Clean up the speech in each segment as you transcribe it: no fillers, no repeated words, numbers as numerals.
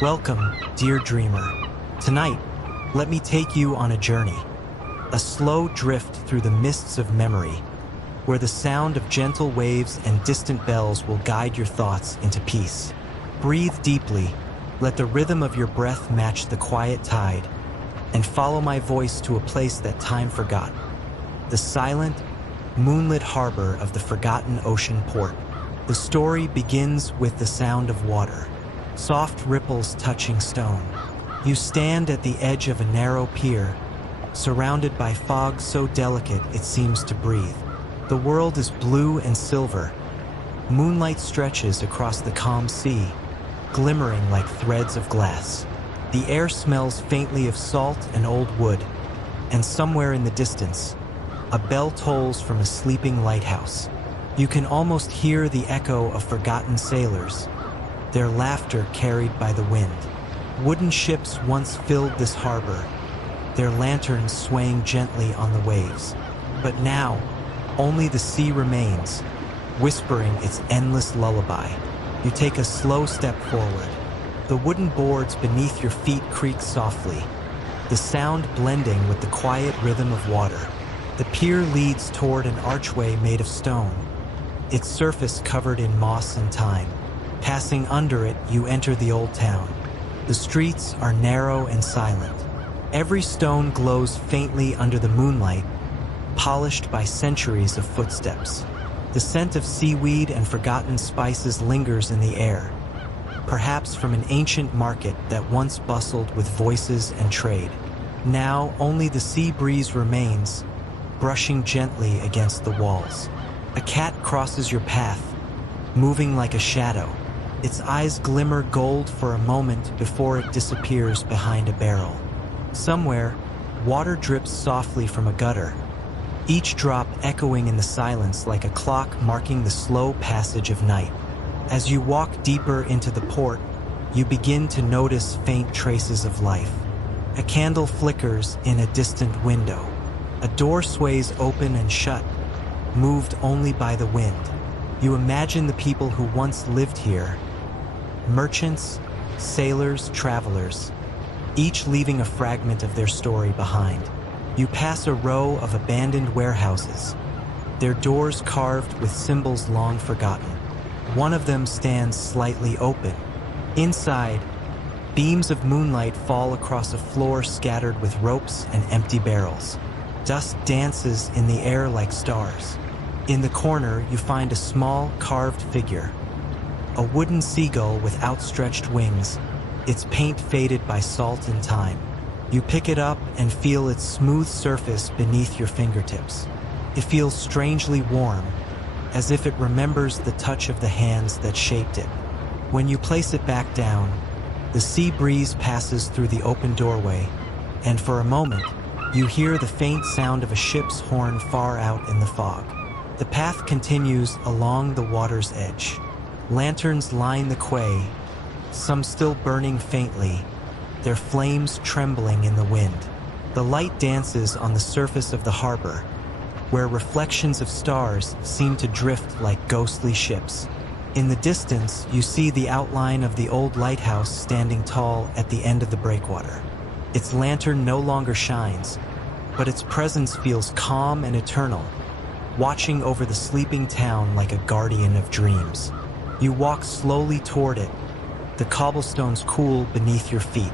Welcome, dear dreamer. Tonight, let me take you on a journey. A slow drift through the mists of memory, where the sound of gentle waves and distant bells will guide your thoughts into peace. Breathe deeply, let the rhythm of your breath match the quiet tide, and follow my voice to a place that time forgot. The silent, moonlit harbor of the forgotten ocean port. The story begins with the sound of water, soft ripples touching stone. You stand at the edge of a narrow pier, surrounded by fog so delicate it seems to breathe. The world is blue and silver. Moonlight stretches across the calm sea, glimmering like threads of glass. The air smells faintly of salt and old wood, and somewhere in the distance, a bell tolls from a sleeping lighthouse. You can almost hear the echo of forgotten sailors, their laughter carried by the wind. Wooden ships once filled this harbor, their lanterns swaying gently on the waves. But now, only the sea remains, whispering its endless lullaby. You take a slow step forward. The wooden boards beneath your feet creak softly, the sound blending with the quiet rhythm of water. The pier leads toward an archway made of stone, its surface covered in moss and thyme. Passing under it, you enter the old town. The streets are narrow and silent. Every stone glows faintly under the moonlight, polished by centuries of footsteps. The scent of seaweed and forgotten spices lingers in the air, perhaps from an ancient market that once bustled with voices and trade. Now only the sea breeze remains, brushing gently against the walls. A cat crosses your path, moving like a shadow. Its eyes glimmer gold for a moment before it disappears behind a barrel. Somewhere, water drips softly from a gutter, each drop echoing in the silence like a clock marking the slow passage of night. As you walk deeper into the port, you begin to notice faint traces of life. A candle flickers in a distant window. A door sways open and shut, moved only by the wind. You imagine the people who once lived here, merchants, sailors, travelers, each leaving a fragment of their story behind. You pass a row of abandoned warehouses, their doors carved with symbols long forgotten. One of them stands slightly open. Inside, beams of moonlight fall across a floor scattered with ropes and empty barrels. Dust dances in the air like stars. In the corner, you find a small, carved figure, a wooden seagull with outstretched wings, its paint faded by salt and time. You pick it up and feel its smooth surface beneath your fingertips. It feels strangely warm, as if it remembers the touch of the hands that shaped it. When you place it back down, the sea breeze passes through the open doorway, and for a moment, you hear the faint sound of a ship's horn far out in the fog. The path continues along the water's edge. Lanterns line the quay, some still burning faintly, their flames trembling in the wind. The light dances on the surface of the harbor, where reflections of stars seem to drift like ghostly ships. In the distance, you see the outline of the old lighthouse standing tall at the end of the breakwater. Its lantern no longer shines, but its presence feels calm and eternal, watching over the sleeping town like a guardian of dreams. You walk slowly toward it, the cobblestones cool beneath your feet.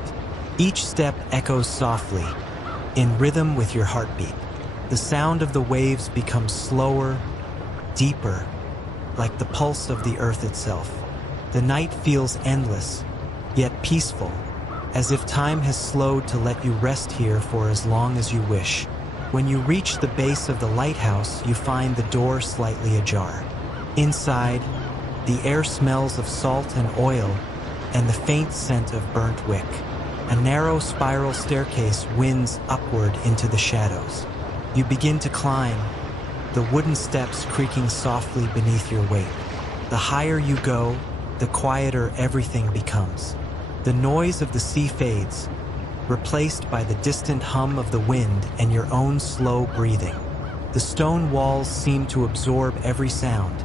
Each step echoes softly, in rhythm with your heartbeat. The sound of the waves becomes slower, deeper, like the pulse of the earth itself. The night feels endless, yet peaceful, as if time has slowed to let you rest here for as long as you wish. When you reach the base of the lighthouse, you find the door slightly ajar. Inside, the air smells of salt and oil and the faint scent of burnt wick. A narrow spiral staircase winds upward into the shadows. You begin to climb, the wooden steps creaking softly beneath your weight. The higher you go, the quieter everything becomes. The noise of the sea fades, replaced by the distant hum of the wind and your own slow breathing. The stone walls seem to absorb every sound,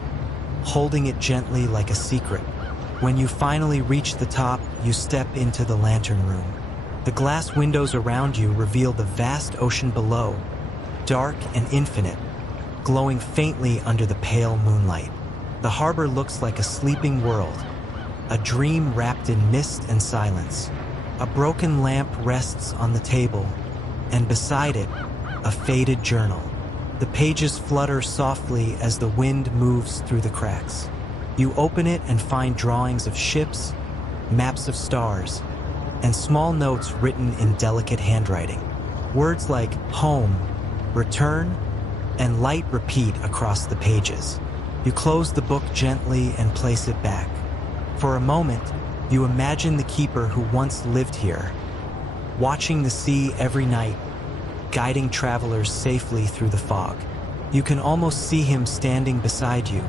holding it gently like a secret. When you finally reach the top, you step into the lantern room. The glass windows around you reveal the vast ocean below, dark and infinite, glowing faintly under the pale moonlight. The harbor looks like a sleeping world, a dream wrapped in mist and silence. A broken lamp rests on the table, and beside it, a faded journal. The pages flutter softly as the wind moves through the cracks. You open it and find drawings of ships, maps of stars, and small notes written in delicate handwriting. Words like home, return, and light repeat across the pages. You close the book gently and place it back. For a moment, you imagine the keeper who once lived here, watching the sea every night, guiding travelers safely through the fog. You can almost see him standing beside you,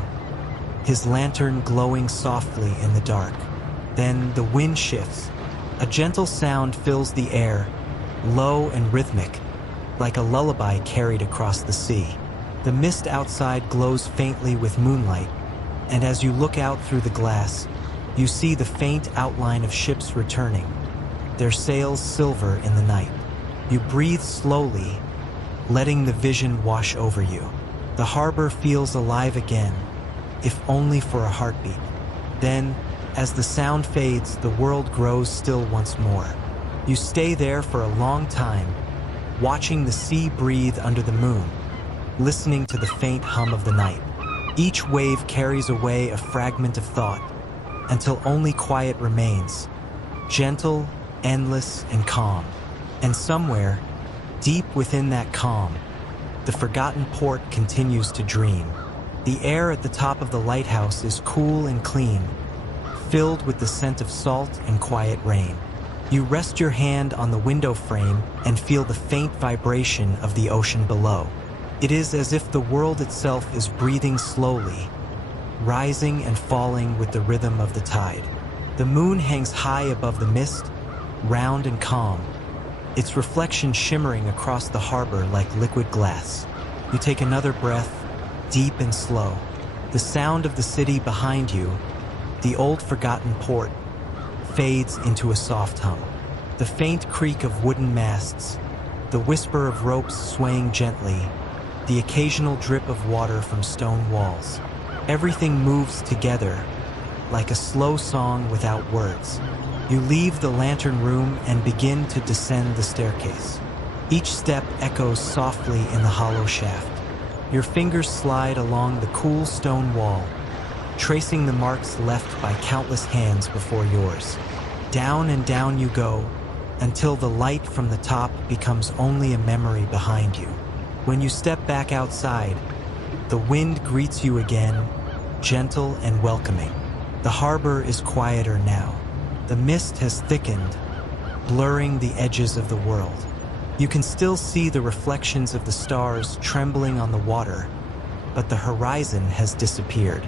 his lantern glowing softly in the dark. Then the wind shifts. A gentle sound fills the air, low and rhythmic, like a lullaby carried across the sea. The mist outside glows faintly with moonlight, and as you look out through the glass, you see the faint outline of ships returning, their sails silver in the night. You breathe slowly, letting the vision wash over you. The harbor feels alive again, if only for a heartbeat. Then, as the sound fades, the world grows still once more. You stay there for a long time, watching the sea breathe under the moon, listening to the faint hum of the night. Each wave carries away a fragment of thought, until only quiet remains, gentle, endless, and calm. And somewhere, deep within that calm, the forgotten port continues to dream. The air at the top of the lighthouse is cool and clean, filled with the scent of salt and quiet rain. You rest your hand on the window frame and feel the faint vibration of the ocean below. It is as if the world itself is breathing slowly, rising and falling with the rhythm of the tide. The moon hangs high above the mist, round and calm, its reflection shimmering across the harbor like liquid glass. You take another breath, deep and slow. The sound of the city behind you, the old forgotten port, fades into a soft hum. The faint creak of wooden masts, the whisper of ropes swaying gently, the occasional drip of water from stone walls. Everything moves together, like a slow song without words. You leave the lantern room and begin to descend the staircase. Each step echoes softly in the hollow shaft. Your fingers slide along the cool stone wall, tracing the marks left by countless hands before yours. Down and down you go, until the light from the top becomes only a memory behind you. When you step back outside, the wind greets you again, gentle and welcoming. The harbor is quieter now. The mist has thickened, blurring the edges of the world. You can still see the reflections of the stars trembling on the water, but the horizon has disappeared.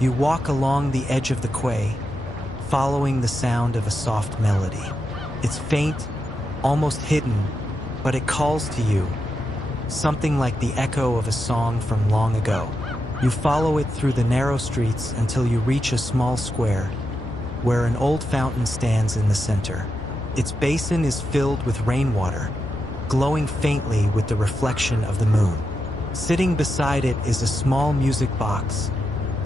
You walk along the edge of the quay, following the sound of a soft melody. It's faint, almost hidden, but it calls to you, something like the echo of a song from long ago. You follow it through the narrow streets until you reach a small square, where an old fountain stands in the center. Its basin is filled with rainwater, glowing faintly with the reflection of the moon. Sitting beside it is a small music box,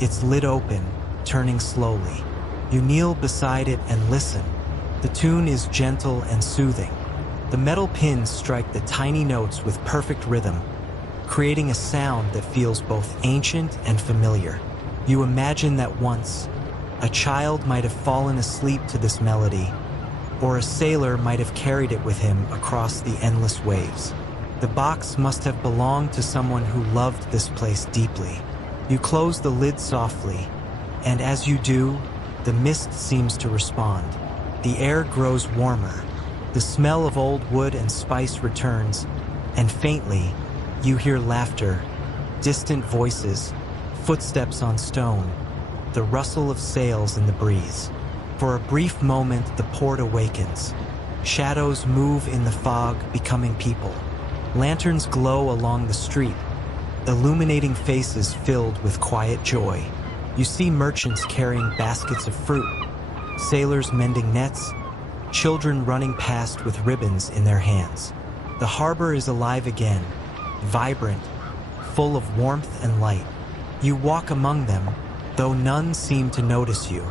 its lid open, turning slowly. You kneel beside it and listen. The tune is gentle and soothing. The metal pins strike the tiny notes with perfect rhythm, creating a sound that feels both ancient and familiar. You imagine that once, a child might have fallen asleep to this melody, or a sailor might have carried it with him across the endless waves. The box must have belonged to someone who loved this place deeply. You close the lid softly, and as you do, the mist seems to respond. The air grows warmer. The smell of old wood and spice returns, and faintly, you hear laughter, distant voices, footsteps on stone, the rustle of sails in the breeze. For a brief moment, the port awakens. Shadows move in the fog, becoming people. Lanterns glow along the street, illuminating faces filled with quiet joy. You see merchants carrying baskets of fruit, sailors mending nets, children running past with ribbons in their hands. The harbor is alive again, vibrant, full of warmth and light. You walk among them, though none seem to notice you.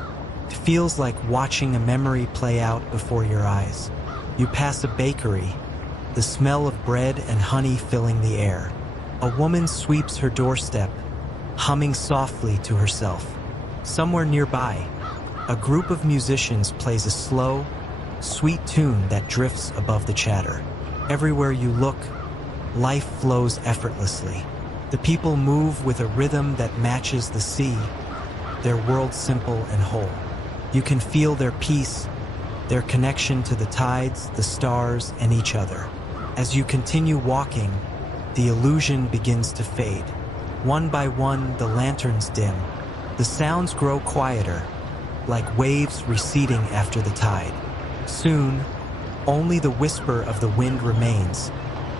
It feels like watching a memory play out before your eyes. You pass a bakery, the smell of bread and honey filling the air. A woman sweeps her doorstep, humming softly to herself. Somewhere nearby, a group of musicians plays a slow, sweet tune that drifts above the chatter. Everywhere you look, life flows effortlessly. The people move with a rhythm that matches the sea, their world simple and whole. You can feel their peace, their connection to the tides, the stars, and each other. As you continue walking, the illusion begins to fade. One by one, the lanterns dim. The sounds grow quieter, like waves receding after the tide. Soon, only the whisper of the wind remains,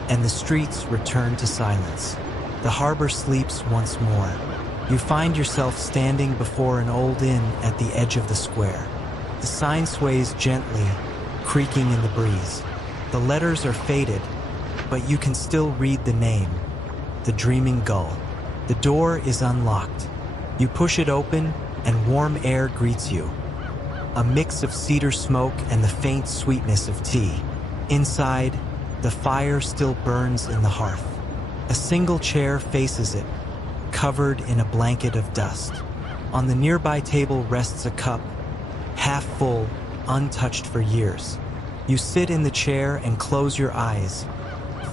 and the streets return to silence. The harbor sleeps once more. You find yourself standing before an old inn at the edge of the square. The sign sways gently, creaking in the breeze. The letters are faded, but you can still read the name, the Dreaming Gull. The door is unlocked. You push it open, and warm air greets you. A mix of cedar smoke and the faint sweetness of tea. Inside, the fire still burns in the hearth. A single chair faces it, covered in a blanket of dust. On the nearby table rests a cup, half full, untouched for years. You sit in the chair and close your eyes,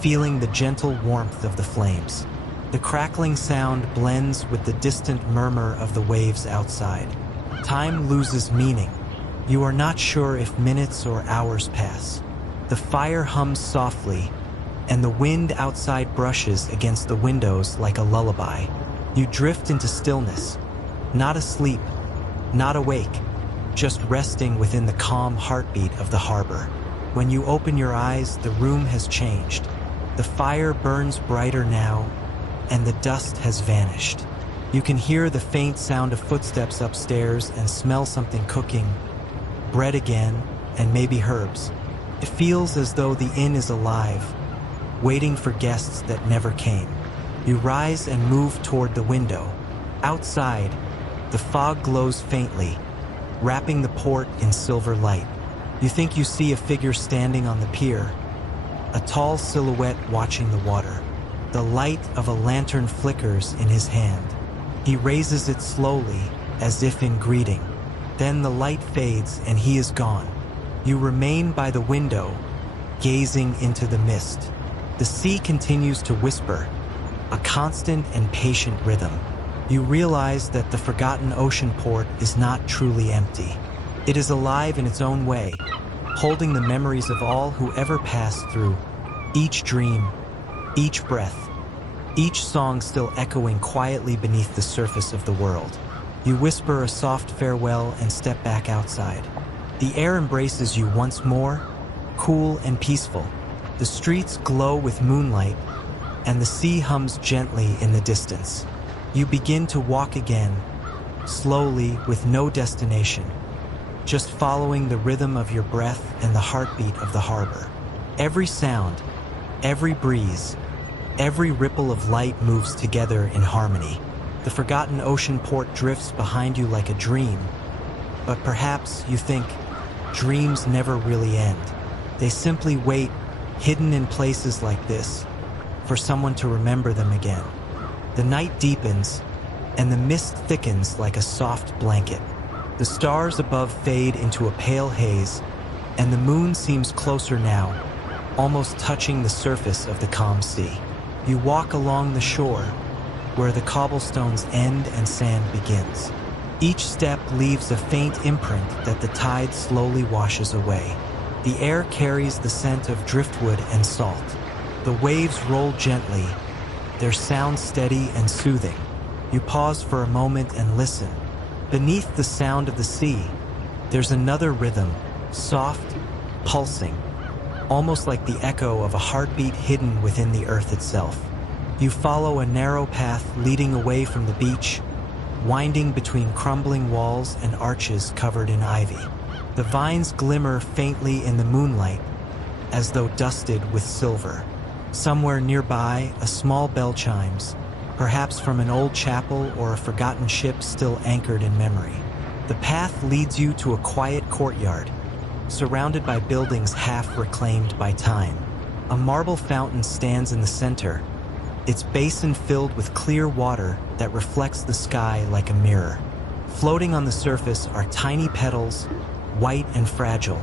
feeling the gentle warmth of the flames. The crackling sound blends with the distant murmur of the waves outside. Time loses meaning. You are not sure if minutes or hours pass. The fire hums softly, and the wind outside brushes against the windows like a lullaby. You drift into stillness, not asleep, not awake, just resting within the calm heartbeat of the harbor. When you open your eyes, the room has changed. The fire burns brighter now, and the dust has vanished. You can hear the faint sound of footsteps upstairs and smell something cooking, bread again, and maybe herbs. It feels as though the inn is alive, waiting for guests that never came. You rise and move toward the window. Outside, the fog glows faintly, wrapping the port in silver light. You think you see a figure standing on the pier, a tall silhouette watching the water. The light of a lantern flickers in his hand. He raises it slowly, as if in greeting. Then the light fades and he is gone. You remain by the window, gazing into the mist. The sea continues to whisper, a constant and patient rhythm. You realize that the forgotten ocean port is not truly empty. It is alive in its own way, holding the memories of all who ever passed through. Each dream, each breath, each song still echoing quietly beneath the surface of the world. You whisper a soft farewell and step back outside. The air embraces you once more, cool and peaceful. The streets glow with moonlight, and the sea hums gently in the distance. You begin to walk again, slowly with no destination, just following the rhythm of your breath and the heartbeat of the harbor. Every sound, every breeze, every ripple of light moves together in harmony. The forgotten ocean port drifts behind you like a dream, but perhaps you think dreams never really end. They simply wait, hidden in places like this, for someone to remember them again. The night deepens, and the mist thickens like a soft blanket. The stars above fade into a pale haze, and the moon seems closer now, almost touching the surface of the calm sea. You walk along the shore, where the cobblestones end and sand begins. Each step leaves a faint imprint that the tide slowly washes away. The air carries the scent of driftwood and salt. The waves roll gently, their sound steady and soothing. You pause for a moment and listen. Beneath the sound of the sea, there's another rhythm, soft, pulsing, almost like the echo of a heartbeat hidden within the earth itself. You follow a narrow path leading away from the beach, winding between crumbling walls and arches covered in ivy. The vines glimmer faintly in the moonlight, as though dusted with silver. Somewhere nearby, a small bell chimes, perhaps from an old chapel or a forgotten ship still anchored in memory. The path leads you to a quiet courtyard, surrounded by buildings half reclaimed by time. A marble fountain stands in the center, its basin filled with clear water that reflects the sky like a mirror. Floating on the surface are tiny petals, white and fragile,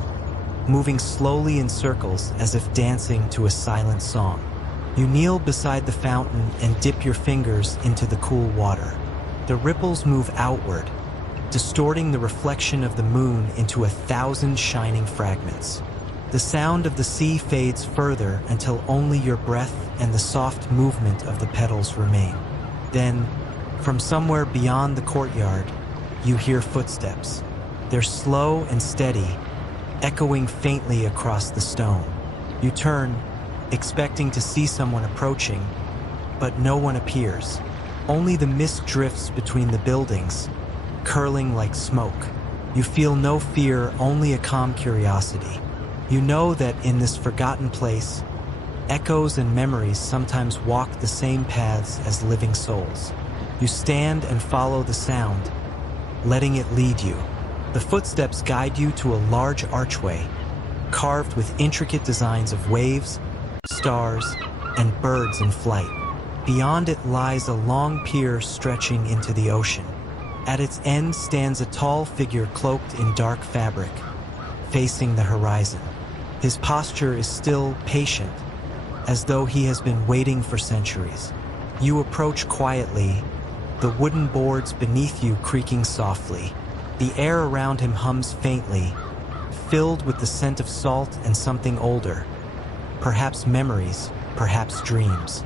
moving slowly in circles as if dancing to a silent song. You kneel beside the fountain and dip your fingers into the cool water. The ripples move outward, distorting the reflection of the moon into 1,000 shining fragments. The sound of the sea fades further until only your breath and the soft movement of the petals remain. Then, from somewhere beyond the courtyard, you hear footsteps. They're slow and steady, echoing faintly across the stone. You turn, expecting to see someone approaching, but no one appears. Only the mist drifts between the buildings, curling like smoke. You feel no fear, only a calm curiosity. You know that in this forgotten place, echoes and memories sometimes walk the same paths as living souls. You stand and follow the sound, letting it lead you. The footsteps guide you to a large archway, carved with intricate designs of waves, stars, and birds in flight. Beyond it lies a long pier stretching into the ocean. At its end stands a tall figure cloaked in dark fabric, facing the horizon. His posture is still patient, as though he has been waiting for centuries. You approach quietly, the wooden boards beneath you creaking softly. The air around him hums faintly, filled with the scent of salt and something older. Perhaps memories, perhaps dreams.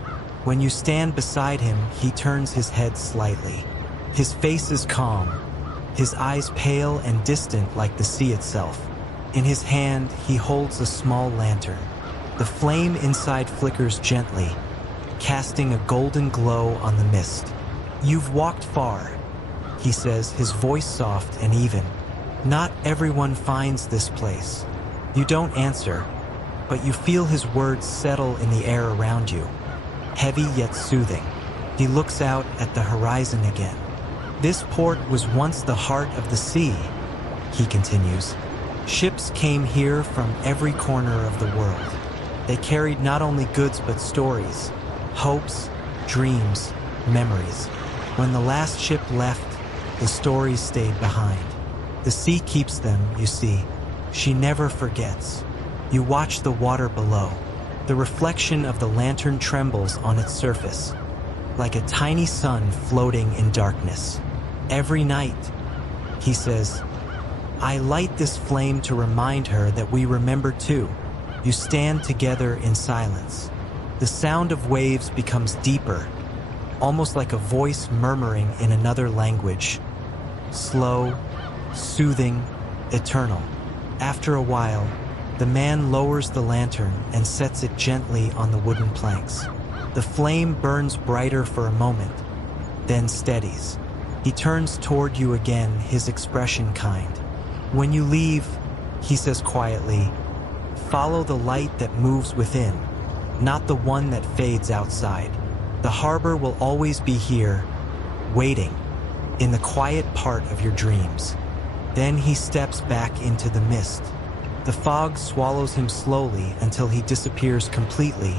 When you stand beside him, he turns his head slightly. His face is calm, his eyes pale and distant like the sea itself. In his hand, he holds a small lantern. The flame inside flickers gently, casting a golden glow on the mist. "You've walked far," he says, his voice soft and even. "Not everyone finds this place." You don't answer, but you feel his words settle in the air around you, heavy yet soothing. He looks out at the horizon again. "This port was once the heart of the sea," he continues. "Ships came here from every corner of the world. They carried not only goods but stories, hopes, dreams, memories. When the last ship left, the stories stayed behind. The sea keeps them, you see. She never forgets." You watch the water below. The reflection of the lantern trembles on its surface, like a tiny sun floating in darkness. "Every night," he says, "I light this flame to remind her that we remember too." You stand together in silence. The sound of waves becomes deeper, almost like a voice murmuring in another language. Slow, soothing, eternal. After a while, the man lowers the lantern and sets it gently on the wooden planks. The flame burns brighter for a moment, then steadies. He turns toward you again, his expression kind. "When you leave," he says quietly, "follow the light that moves within, not the one that fades outside. The harbor will always be here, waiting, in the quiet part of your dreams." Then he steps back into the mist. The fog swallows him slowly until he disappears completely,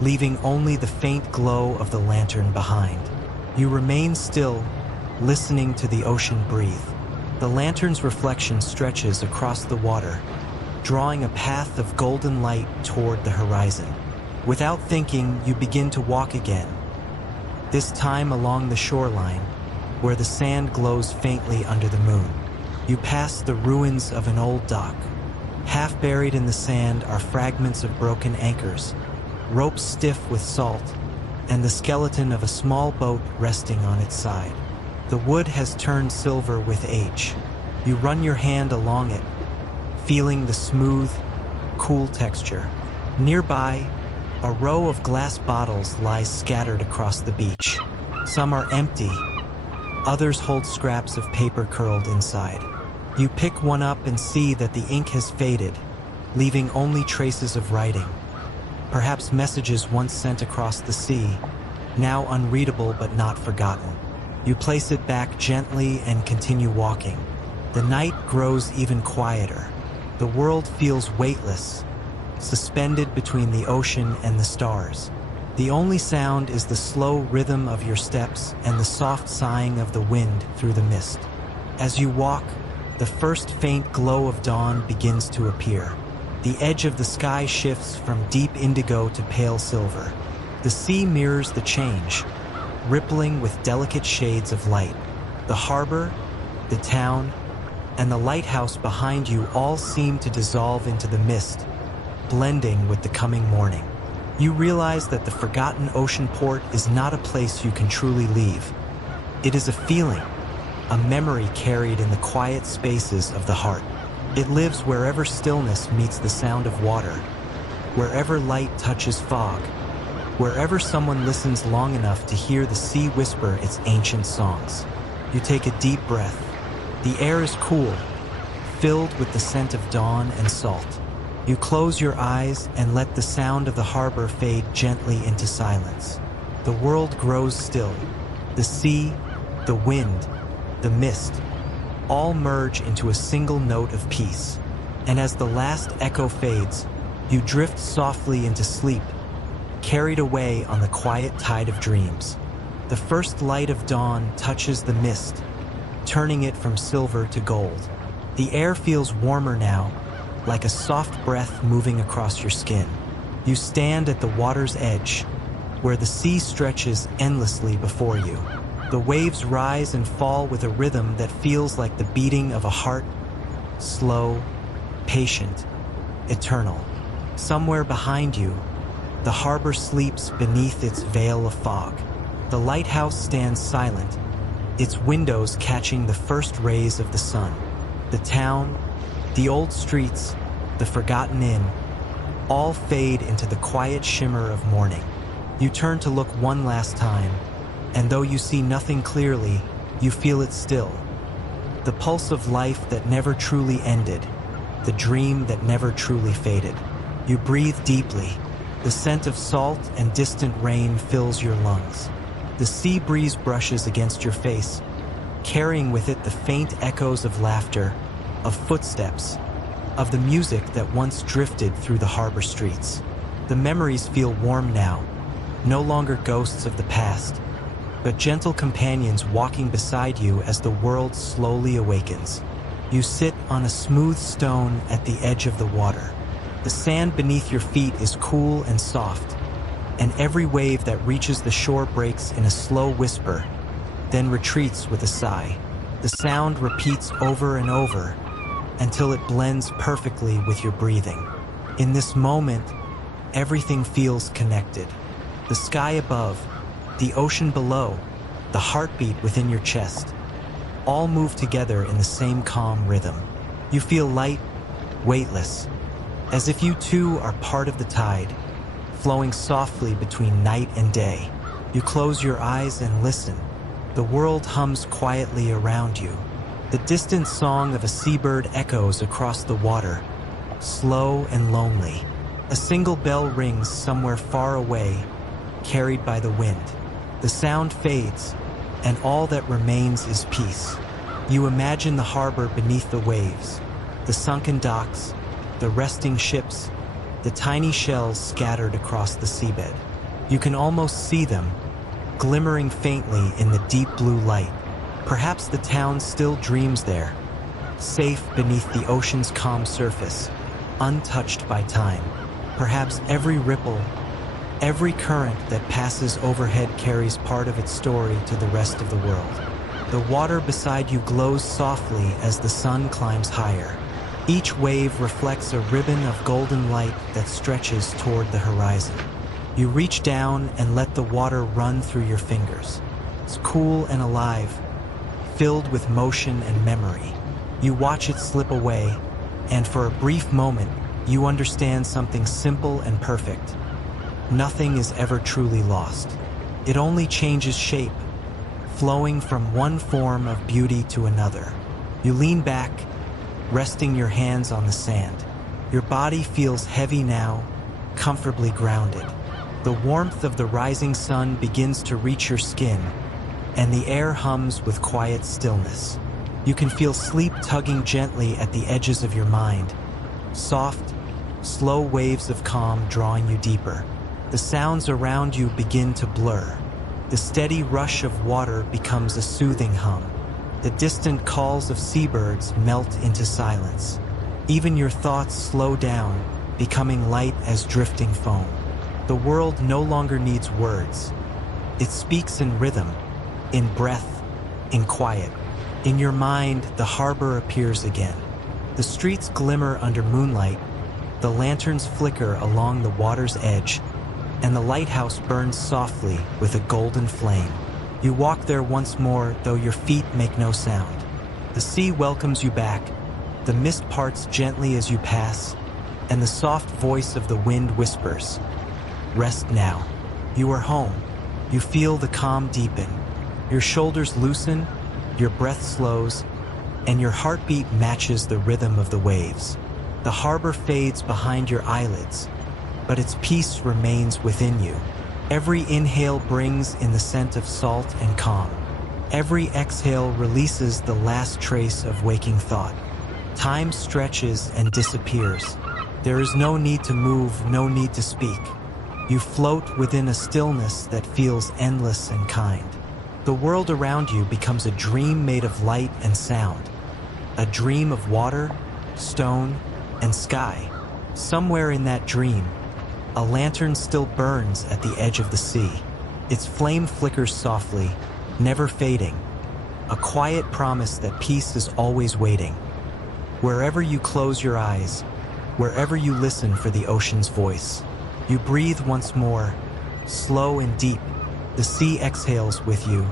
leaving only the faint glow of the lantern behind. You remain still, listening to the ocean breathe. The lantern's reflection stretches across the water, drawing a path of golden light toward the horizon. Without thinking, you begin to walk again, this time along the shoreline, where the sand glows faintly under the moon. You pass the ruins of an old dock. Half buried in the sand are fragments of broken anchors, ropes stiff with salt, and the skeleton of a small boat resting on its side. The wood has turned silver with age. You run your hand along it, feeling the smooth, cool texture. Nearby, a row of glass bottles lies scattered across the beach. Some are empty, others hold scraps of paper curled inside. You pick one up and see that the ink has faded, leaving only traces of writing. Perhaps messages once sent across the sea, now unreadable but not forgotten. You place it back gently and continue walking. The night grows even quieter. The world feels weightless, suspended between the ocean and the stars. The only sound is the slow rhythm of your steps and the soft sighing of the wind through the mist. As you walk, the first faint glow of dawn begins to appear. The edge of the sky shifts from deep indigo to pale silver. The sea mirrors the change, rippling with delicate shades of light. The harbor, the town, and the lighthouse behind you all seem to dissolve into the mist, blending with the coming morning. You realize that the forgotten ocean port is not a place you can truly leave. It is a feeling, a memory carried in the quiet spaces of the heart. It lives wherever stillness meets the sound of water, wherever light touches fog, wherever someone listens long enough to hear the sea whisper its ancient songs. You take a deep breath. The air is cool, filled with the scent of dawn and salt. You close your eyes and let the sound of the harbor fade gently into silence. The world grows still. The sea, the wind, the mist, all merge into a single note of peace. And as the last echo fades, you drift softly into sleep, carried away on the quiet tide of dreams. The first light of dawn touches the mist, turning it from silver to gold. The air feels warmer now, like a soft breath moving across your skin. You stand at the water's edge, where the sea stretches endlessly before you. The waves rise and fall with a rhythm that feels like the beating of a heart, slow, patient, eternal. Somewhere behind you, the harbor sleeps beneath its veil of fog. The lighthouse stands silent, its windows catching the first rays of the sun. The town, the old streets, the forgotten inn, all fade into the quiet shimmer of morning. You turn to look one last time, and though you see nothing clearly, you feel it still. The pulse of life that never truly ended, the dream that never truly faded. You breathe deeply. The scent of salt and distant rain fills your lungs. The sea breeze brushes against your face, carrying with it the faint echoes of laughter, of footsteps, of the music that once drifted through the harbor streets. The memories feel warm now, no longer ghosts of the past, but gentle companions walking beside you as the world slowly awakens. You sit on a smooth stone at the edge of the water. The sand beneath your feet is cool and soft, and every wave that reaches the shore breaks in a slow whisper, then retreats with a sigh. The sound repeats over and over until it blends perfectly with your breathing. In this moment, everything feels connected. The sky above, the ocean below, the heartbeat within your chest, all move together in the same calm rhythm. You feel light, weightless, as if you too are part of the tide, flowing softly between night and day. You close your eyes and listen. The world hums quietly around you. The distant song of a seabird echoes across the water, slow and lonely. A single bell rings somewhere far away, carried by the wind. The sound fades, and all that remains is peace. You imagine the harbor beneath the waves, the sunken docks, the resting ships, the tiny shells scattered across the seabed. You can almost see them, glimmering faintly in the deep blue light. Perhaps the town still dreams there, safe beneath the ocean's calm surface, untouched by time. Perhaps every ripple, every current that passes overhead carries part of its story to the rest of the world. The water beside you glows softly as the sun climbs higher. Each wave reflects a ribbon of golden light that stretches toward the horizon. You reach down and let the water run through your fingers. It's cool and alive, filled with motion and memory. You watch it slip away, and for a brief moment, you understand something simple and perfect. Nothing is ever truly lost. It only changes shape, flowing from one form of beauty to another. You lean back, resting your hands on the sand. Your body feels heavy now, comfortably grounded. The warmth of the rising sun begins to reach your skin, and the air hums with quiet stillness. You can feel sleep tugging gently at the edges of your mind, soft, slow waves of calm drawing you deeper. The sounds around you begin to blur. The steady rush of water becomes a soothing hum. The distant calls of seabirds melt into silence. Even your thoughts slow down, becoming light as drifting foam. The world no longer needs words. It speaks in rhythm, in breath, in quiet. In your mind, the harbor appears again. The streets glimmer under moonlight, the lanterns flicker along the water's edge, and the lighthouse burns softly with a golden flame. You walk there once more, though your feet make no sound. The sea welcomes you back, the mist parts gently as you pass, and the soft voice of the wind whispers, "Rest now." You are home. You feel the calm deepen. Your shoulders loosen, your breath slows, and your heartbeat matches the rhythm of the waves. The harbor fades behind your eyelids, but its peace remains within you. Every inhale brings in the scent of salt and calm. Every exhale releases the last trace of waking thought. Time stretches and disappears. There is no need to move, no need to speak. You float within a stillness that feels endless and kind. The world around you becomes a dream made of light and sound. A dream of water, stone, and sky. Somewhere in that dream, a lantern still burns at the edge of the sea. Its flame flickers softly, never fading, a quiet promise that peace is always waiting. Wherever you close your eyes, wherever you listen for the ocean's voice, you breathe once more, slow and deep. The sea exhales with you.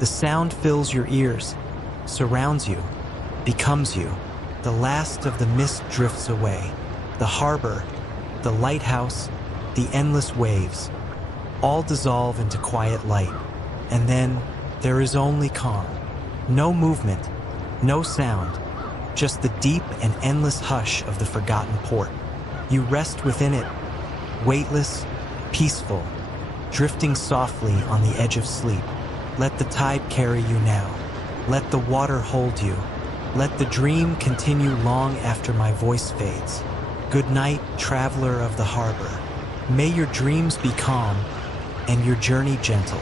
The sound fills your ears, surrounds you, becomes you. The last of the mist drifts away. The harbor, the lighthouse, the endless waves, all dissolve into quiet light. And then there is only calm. No movement, no sound, just the deep and endless hush of the forgotten port. You rest within it, weightless, peaceful, drifting softly on the edge of sleep. Let the tide carry you now. Let the water hold you. Let the dream continue long after my voice fades. Good night, traveler of the harbor. May your dreams be calm and your journey gentle.